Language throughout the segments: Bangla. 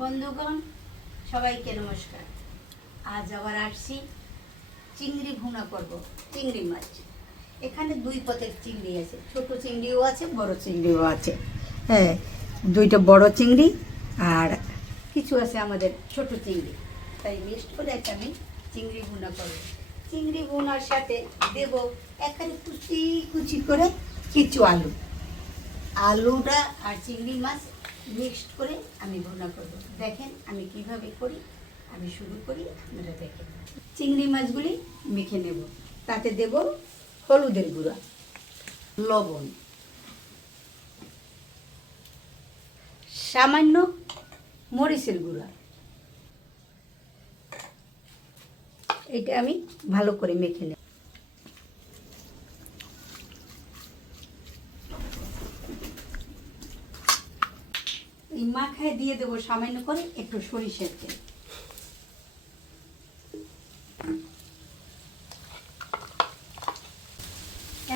বন্ধুগণ সবাইকে নমস্কার। আজ আবার আসছি চিংড়ি ভুনা করব। চিংড়ি মাছ এখানে দুই পদের চিংড়ি আছে, ছোট চিংড়িও আছে, বড় চিংড়িও আছে। হ্যাঁ, দুইটা বড় চিংড়ি আর কিছু আছে আমাদের ছোট চিংড়ি, তাই মিক্সড করে একটা আমি চিংড়ি ভুনা করব। চিংড়ি ভুনার সাথে দেব এখানে কুচি কুচি করে কিছু আলুটা আর চিংড়ি মাছ মিক্সড করে আমি ভুনা করব। দেখেন আমি কিভাবে করি, আমি শুরু করি, আপনারা দেখেন। চিংড়ি মাছগুলি মেখে নেব, তাতে দেব হলুদের গুঁড়া, লবণ, সামান্য মরিচের গুঁড়া। এটা আমি ভালো করে মেখে নেব। এই মাখায় দিয়ে দেবো সামান্য করে একটু সরিষার তেল।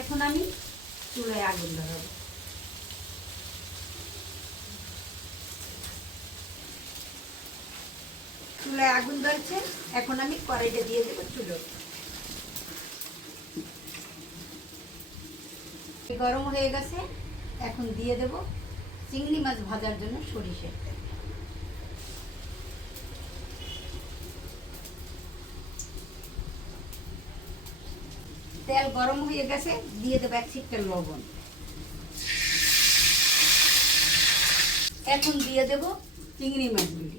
এখন আমি চুলায় আগুন ধরাবো। চুলায় আগুন ধরছে, এখন আমি কড়াইটা দিয়ে দেবো চুলো। গরম হয়ে গেছে, এখন দিয়ে দেব চিংড়ি মাছ ভাজার জন্য সরিষার তেল। তেল গরম হয়ে গেছে, দিয়ে দেবো এক চিমটে লবণ। এখন দিয়ে দেব চিংড়ি মাছগুলি।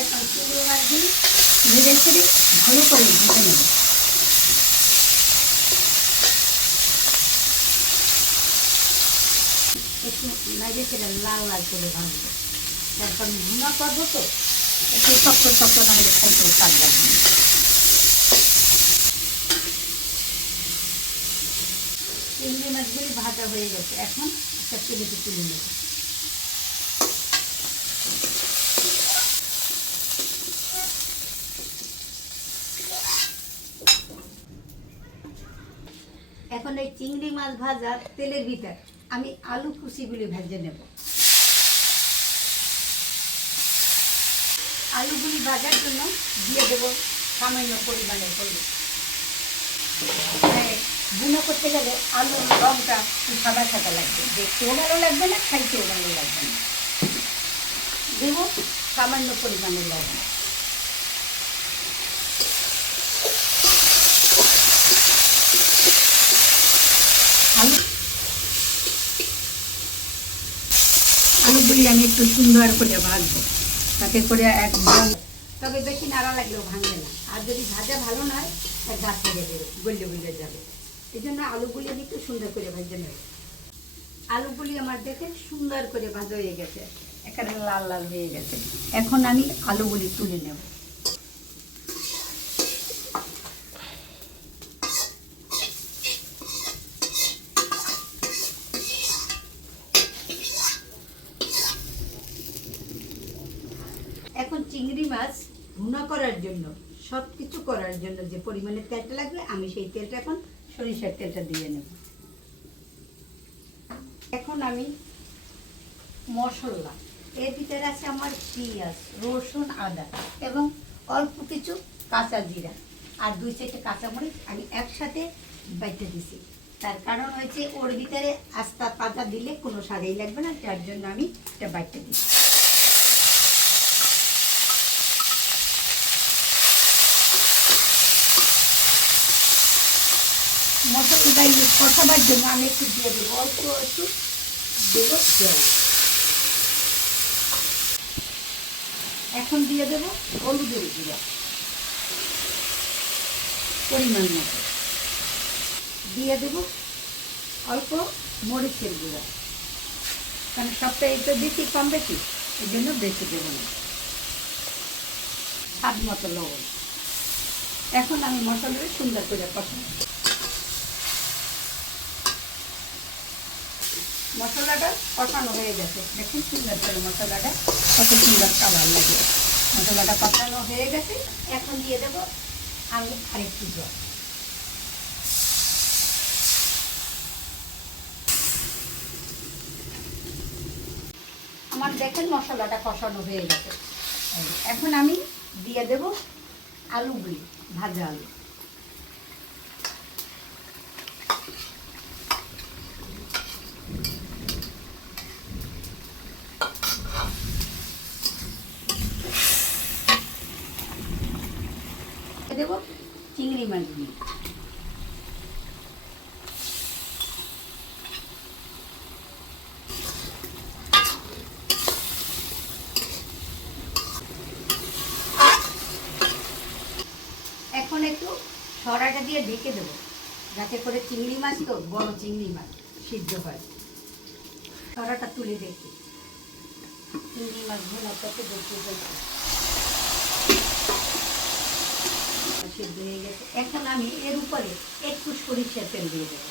এখন চিংড়ি মাছগুলি নেড়ে ছেড়ে ভালো করে ভেজে নেব। একটু নেড়ে ছেড়ে লাল লাল করে ভাজবো, তারপর ভুনা করবো তো একটু শক্ত শক্ত না হলে খাইতে স্বাদ লাগবে। চিংড়ি মাছগুলি ভাজা হয়ে গেছে, এখন একটা প্লেটে তুলে নেব। এখন এই চিংড়ি মাছ ভাজার তেলের ভিতর আমি আলু কুচিগুলি ভেজে নেব। আলুগুলি ভাজার জন্য দিয়ে দেবো সামান্য পরিমাণে হলুদ। ভুনা করতে গেলে আলুর রঙটা সাদা সাদা লাগবে, দেখতেও ভালো লাগবে না, খাইতেও ভালো লাগবে না। দেব সামান্য পরিমাণে লবণ। আলুগুলি আমি একটু সুন্দর করে ভাজবো, তাতে করে একদম, তবে বেশি নাড়া লাগলেও ভাঙবে না। আর যদি ভাজা ভালো নয় তার গাছ হয়ে যাবে, গলে গলে যাবে। এই জন্য আলুগুলি আমি একটু সুন্দর করে ভাজতে নেব। আলুগুলি আমার দেখে সুন্দর করে ভাজা হয়ে গেছে, এখানে লাল লাল হয়ে গেছে। এখন আমি আলুগুলি তুলে নেব। এখন চিংড়ি মাছ ভুনা করার জন্য, সব কিছু করার জন্য যে পরিমাণে তেলটা লাগবে, আমি সেই তেলটা এখন সরিষার তেলটা দিয়ে নেব। এখন আমি মশলা, এর ভিতরে আছে আমার পেঁয়াজ, রসুন, আদা এবং অল্প কিছু কাঁচা জিরা আর 2-4টে কাঁচামরিচ আমি একসাথে বাইটে দিছি। তার কারণ হয়েছে ওর ভিতরে আস্তা পাতা দিলে কোনো স্বাদেই লাগবে না, যার জন্য আমি এটা বাইটে দিচ্ছি। মশলাটা কষাবার জন্য আমি একটু দিয়ে দেবো, অল্প একটু দেবো জল। এখন দিয়ে দেবো হলুদের গুঁড়া পরিমাণ মতো, দিয়ে দেবো অল্প মরিচের গুঁড়া, কারণ সবটা একটু বেশি কম বেশি, এই জন্য বেশি দেবো না। স্বাদ মতো লবণ। এখন আমি মশলাটা সুন্দর করে কষাবো। মশলাটা কষানো হয়ে গেছে, দেখুন সুন্দর করে মশলাটা কত সুন্দর কালার লাগে। মশলাটা কষানো হয়ে গেছে, এখন দিয়ে দেবো আমি আরেকটু জল। আমার দেখেন মশলাটা কষানো হয়ে গেছে। এখন আমি দিয়ে দেব আলুগুলি, ভাজা আলু। দেব চিংড়ি মাছগুলি। এখন একটু সরাটা দিয়ে ঢেকে দেবো, যাতে করে চিংড়ি মাছ তো বড় চিংড়ি মাছ সিদ্ধ হয়। সরাটা তুলে দেখি চিংড়ি মাছ ভুনা করতে দেখতে সিদ্ধ হয়ে গেছে। এখন আমি এর উপরে একটু সরিষার তেল দিয়ে দেবো।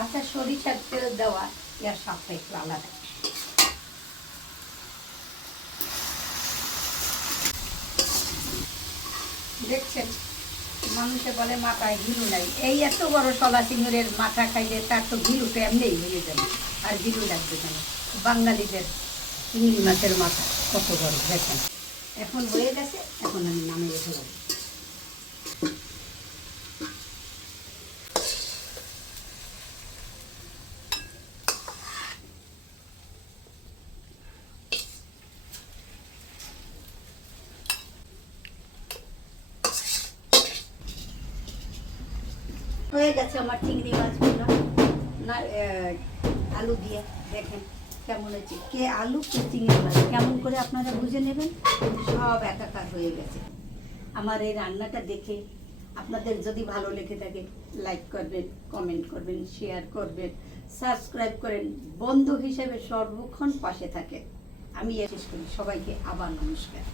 আচ্ছা, সরিষার তেল দেওয়া এর স্বাদটা একটু আলাদা। দেখছেন, মানুষে বলে মাথায় ঘিলু নাই, এই এত বড় শলা চিংড়ির মাথা খাইলে তার তো ঘিলুটা এমনিই হয়ে যাবে, আর ঘিলু লাগবে কেন? বাঙালিদের চিংড়ি মাছের মাথা কত বড় দেখেন। এখন হয়ে গেছে, এখন আমি নামিয়ে ফেলব। হয়ে গেছে আমার চিংড়ি মাছগুলো না আলু দিয়ে। দেখেন কেমন হয়েছে, কে আলু কে চিংড়ি মাছ কেমন করে আপনারা বুঝে নেবেন, সব একাকার হয়ে গেছে। আমার এই রান্নাটা দেখে আপনাদের যদি ভালো লেগে থাকে লাইক করবেন, কমেন্ট করবেন, শেয়ার করবেন, সাবস্ক্রাইব করেন, বন্ধু হিসেবে সর্বক্ষণ পাশে থাকে। আমি শেষ করি, সবাইকে আবার নমস্কার।